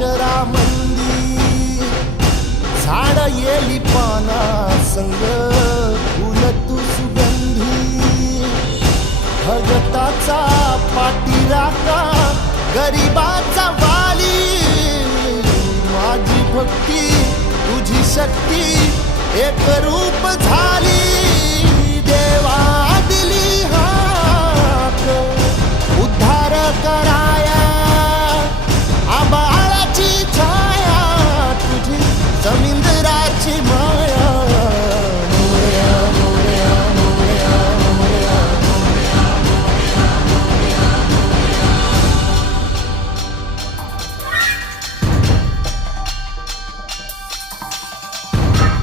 चरामंदी झाड येली पाना संग फुल तू सुगंधी भगताचा पाठीराखा गरिबाचा वाली माझी भक्ती तुझी शक्ती एक रूप झाली।